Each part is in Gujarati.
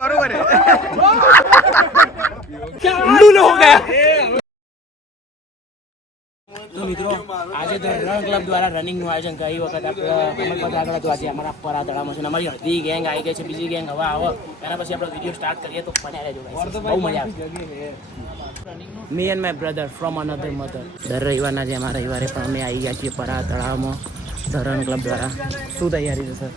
बरोबर है हो गया। तो मित्रों आज रण क्लब द्वारा रनिंग નું આયોજન ગઈ વખત આપણે અમલ પર આગળ હતું. આજે અમારા પરા તળાવમાં છે અમારી અડધી ગેંગ આવી ગઈ છે, બીજી ગેંગ હવે આવો એના પછી આપણે વિડીયો સ્ટાર્ટ કરીએ તો બન્યા રહેજો ગાઈસ, બહુ મજા આવશે. Me and my brother from another mother. દર રવિવારના જે અમારા રવિવારે પણ અમે આવી ગયા છીએ પરા તળાવમાં રણ ક્લબ દ્વારા. શું તૈયારી છે સર?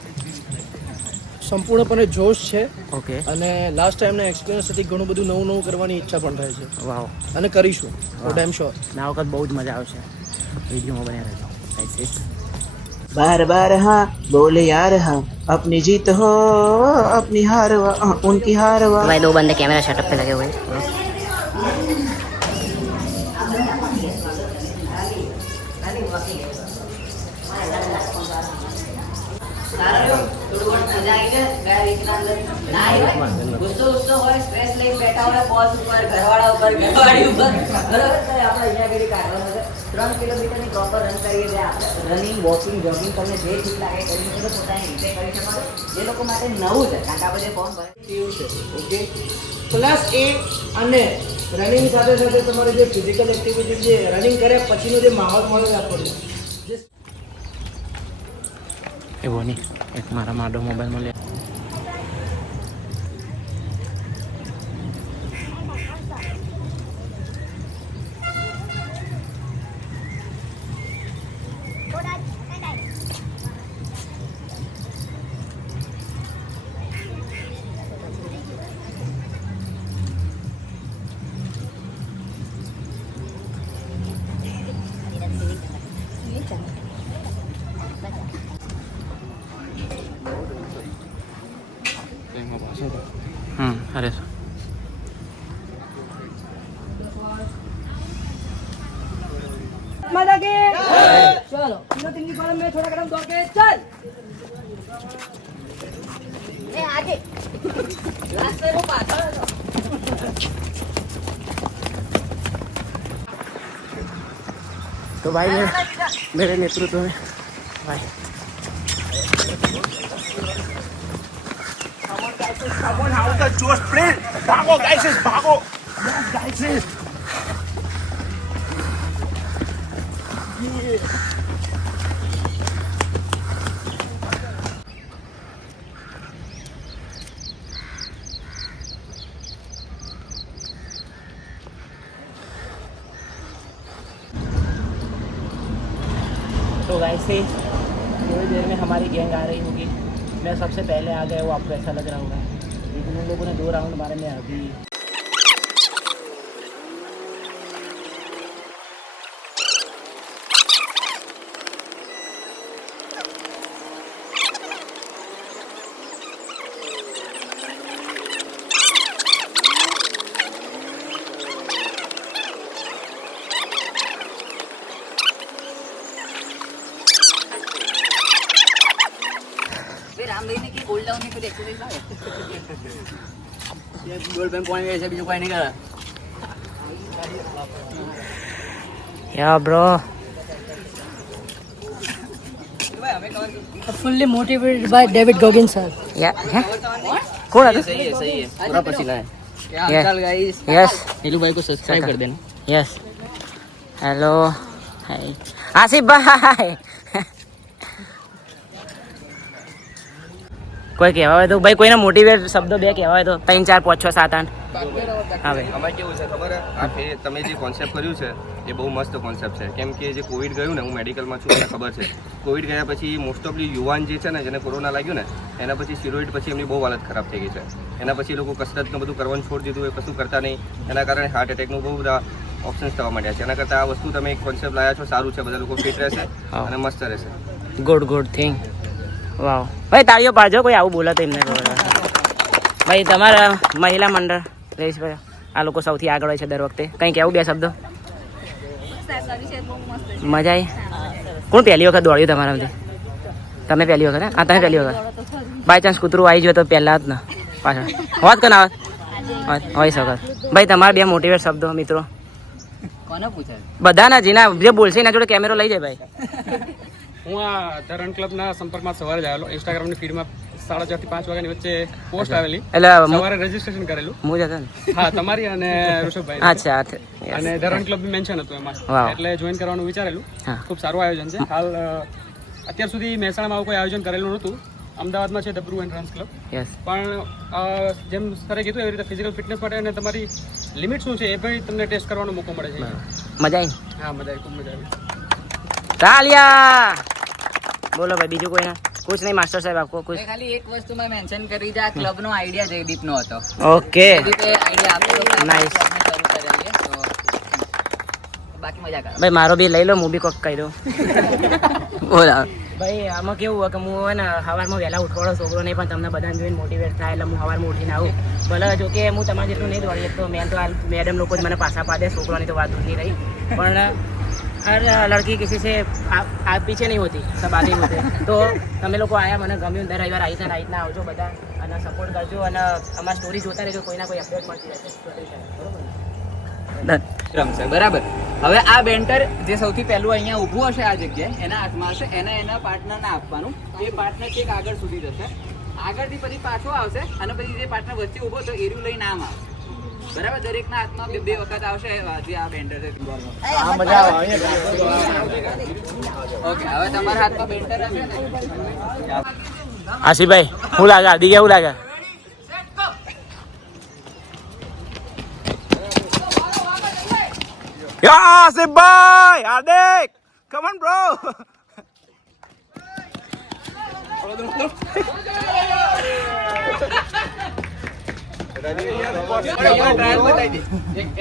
સંપૂર્ણપણે જોશ છે. ઓકે. અને લાસ્ટ ટાઈમના એક્સપિરિયન્સથી ઘણું બધું નવું કરવાની ઈચ્છા પણ થાય છે. વાવ. અને કરીશું ટાઈમ શ્યોર. આ વખત બહુ જ મજા આવશે. વિડીયોમાં બન્યા રહેજો ગાઈસ. बार बार हाँ बोले यार हाँ अपनी जीत हो अपनी हार उनकी हार भाई दो बंदे कैमरा सेटअप पे लगे हुए हैं. ત્રણ કિલોમીટરની પ્રોપર રન કરીએ છીએ આપણે. રનિંગ, વોકિંગ, જોગિંગ તમને જે ઠીક લાગે કરી શકો, પોતાની રીતે કરી શકો. જે લોકો માટે નવું છે કારણ કે આપણે જે ફોર્મ ભરે છે ઓકે. પ્લસ એ અને રનિંગ સાથે સાથે તમારે જે ફિઝિકલ એક્ટિવિટી જે રનિંગ કર્યા પછીનો જે માહોલ મળે આપણને એવો નહીં. એક મારા માડો મોબાઈલમાં લે. अरे चलो तीन की कॉलम में थोड़ा कदम दौड़ के चल आगे रास्ते को पाछળ तो भाई मेरे नेतृत्व में भाई Someone out the Josh please भागो guys भागो guys तो वैसे थोड़ी देर में हमारी गैंग आ रही होगी. मैं सबसे पहले आ गया, वो आपको ऐसा लग रहा होगा, लेकिन उन लोगों ने 2 राउंड मारे. में अभी રામ લઈને કે ગોલ ડાઉન ની કોઈ એક્સરસાઇઝ આવે ये गोल पे पॉइंट ऐसे भी कोई नहीं करा या bro Fully motivated by David Goggins sir. या कौन है? सही है पूरा पसीना है. क्या Yeah. हाल गाइस? यस नीलू भाई को सब्सक्राइब कर देना. यस. हेलो हाय आसिफ भाई. કોઈ કહેવા હોય તો ભાઈ, કોઈને મોટિવેટ શબ્દો 2 કહેવા હોય તો 3 4 5 6 7 8. હા ભાઈ. અમારે કેવું છે ખબર હે, આ તમે જે કોન્સેપ્ટ કર્યું છે એ બહુ મસ્ત કોન્સેપ્ટ છે. કેમ કે જે કોવિડ ગયું ને, હું મેડિકલમાં છું, મને ખબર છે. કોવિડ ગયા પછી મોસ્ટ ઓફલી યુવાન જે છે ને, જેને કોરોના લાગ્યું ને, એના પછી સ્ટીરોઇડ પછી એમની બહુ હાલત ખરાબ થઈ ગઈ છે. એના પછી લોકો કસરતનું બધું કરવાનું છોડી દીધું, એ કશું કરતા નહીં. એના કારણે હાર્ટ એટેકનું બહુ બધા ઓપ્શન્સ થવા માંડ્યા છે. એના કરતાં આ વસ્તુ તમે એક કોન્સેપ્ટ લાવ્યા છો, સારું છે. બધા લોકો ફિટ રહેશે અને મસ્ત રહેશે. Good thing. વાવ ભાઈ, તાળીઓ પાડજો. કોઈ આવું બોલે તો એમને ખબર. ભાઈ તમારા મહિલા મંડળ રહીશભાઈ, આ લોકો સૌથી આગળ હોય છે દર વખતે. કંઈ કહેવું 2 શબ્દો? મજા આવી. કોણ પહેલી વખત દોડ્યું તમારામાંથી? તમે પહેલી વખત? હા તમે પહેલી વખત. બાય ચાન્સ કૂતરું આવી ગયો તો પહેલાં જ ને પાછળ હોત કે ના હોત? હોય શકે. ભાઈ તમારા 2 મોટિવેટ શબ્દો મિત્રો. કોને પૂછે? બધાના જેના જે બોલશે એના જોડે કેમેરો લઈ જાય ભાઈ. હું આ રણ ક્લબના સંપર્કમાં સવારે જ આવેલો. ઇન્સ્ટાગ્રામની ફીડમાં 4:30 થી 5 વાગ્યાની વચ્ચે પોસ્ટ આવેલી, એટલે સવારે રજીસ્ટ્રેશન કરેલું. હું જ હતો ને. હા, તમારી અને ઋષભભાઈ અચ્છા અને ધ રન ક્લબ બી મેન્શન હતું એમાં, વાહ. એટલે જોઈન કરવાનું વિચારેલું. હા. ખૂબ સારું આયોજન છે. હાલ અત્યાર સુધી મહેસાણામાં આવું કોઈ આયોજન કરેલું નહોતું. અમદાવાદમાં છે the Brew and runs club, yes. પણ જેમ સરે કીધું એવી રીતે ફિઝિકલ ફિટનેસ માટે અને તમારી લિમિટ શું છે એ પણ તમને ટેસ્ટ કરવાનો મોકો મળે છે. મજા આવી. હા, મજા આવી, ખૂબ મજા આવી. તાલિયા. બોલો ભાઈ, બીજું કોઈ ના? कुछ नहीं मास्टर साहब, आपको कुछ? ખાલી એક વસ્તુ મેં મેન્શન કરી છે, આ ક્લબનો આઈડિયા જયદીપનો હતો. ओके, જયદીપે આઈડિયા આપેલો કે આપણે Nice. ક્લબને શરૂ કરેલી તો બાકી મજા કરો. भाई मारो भी लई लो, હું બી કોક કહી દઉં. બોલા ભાઈ, આમાં કેવું હોય કે હું હોય ને સવારમાં વહેલા ઉઠવાડો છોકરો નહીં, પણ તમને બધાને જોઈને મોટિવેટ થાય એટલે હું સવારમાં ઉઠીને આવું. ભલે જો કે હું તમારે જેટલું નહીં દોડી શકતો, મેં તો આ મેડમ લોકો જ મને પાછા પાડે, છોકરાની તો વાત નહીં રહી, પણ हर लड़की किसी से आप पीछे नहीं होती, सब आगे होते. तो તમે લોકો આયા, મને ગમ્યું. દર રવિવાર આવી છે, રીતના આવજો બધા અને સપોર્ટ કરજો અને અમારી સ્ટોરી જોતા રહેજો, કોઈ ના કોઈ અપડેટ મળતી રહેશે. બરાબર. હવે આ બેન્ટર જે સૌથી પહેલું અહીંયા ઊભું હશે આ જગ્યાએ, એના હાથમાં હશે, એના પાર્ટનરને આપવાનું. એ પાર્ટનર ચેક આગળ સુધી જશે, આગળથી પછી પાછો આવશે અને પછી જે પાર્ટનર વચ્ચે ઊભો તો એરું લઈને આમ આવશે. બરાબર, દરેકના હાથમાં બે વખત આવશે જે આ બેન્ટર છે. ઓકે, હવે તમારા હાથમાં બેન્ટર હશે ને. આશીભાઈ, હું લાગે હાર્દિક, એવું લાગે? આશીફભાઈ, હાર્દિક, કમ ઓન બ્રો.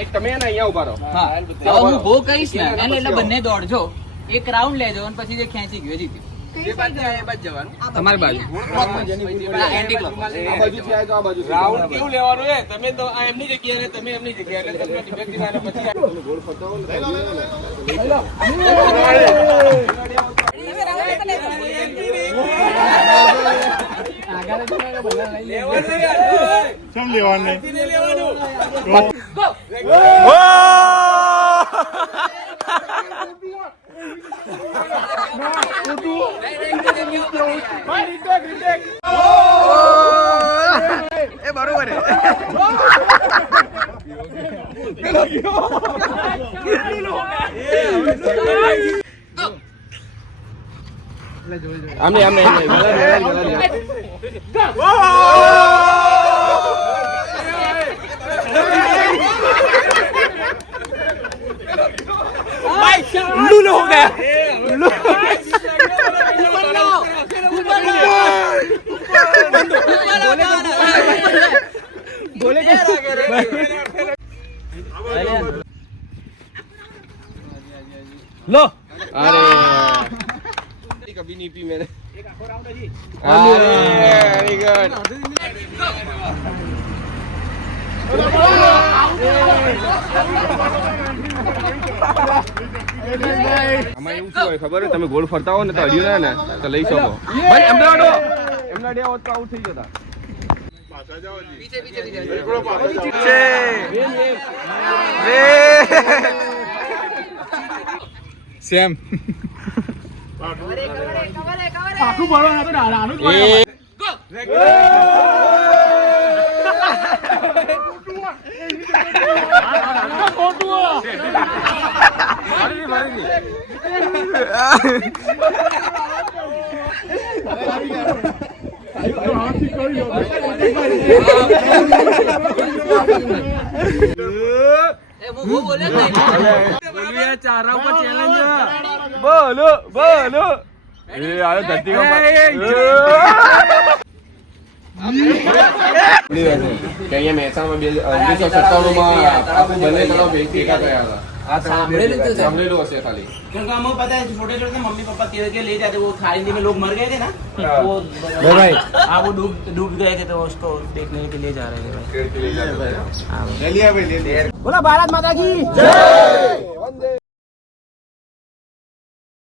એક તમે ને અહીંયા ઉભા રહો. હા, હવે હું બહુ કહીશ ને એટલે બંને દોડજો, એક રાઉન્ડ લેજો અને પછી જે ખેંચી ગયો જીતી. જે બાજુ જાય એ બાજુ જવાનું. તમારી બાજુ એન્ટી ક્લબ આ બાજુથી આવે તો આ બાજુ રાઉન્ડ કેવું લેવાનું છે? તમે તો આ એમની જગ્યાએ ને તમે એમની જગ્યાએ, એટલે તમને ડિફેક્ટિવ આવે પછી ગોળ ફટાવો ને लूलो हो गया. लो. अरे कभी नहीं पी मैंने. Very good. આમાં એવું શું હોય ખબર હોય? તમે ગોળ ફરતા હો ને તો અડ્યું ને તો લઈ શકો. ભાઈ એમના ડે હોત તો આઉટ થઈ જતા. સેમ બોલો બોલો. એ આયો ધરતી કે અહીંયા મહેસાણામાં 1997 માં બંને તળાવ ભેગા થયા હતા. સાંભળેલું હશે ખાલી. क्योंकि हमें पता है छोटे छोटे मम्मी पापा तेल के ले जाते, वो खारिंदी में लोग मर गए थे ना, वो भाई हाँ वो डूब गए थे, तो उसको देखने के लिए जा रहे थे. ले लिया भाई, ले लिया. बोला भारत माता की जय.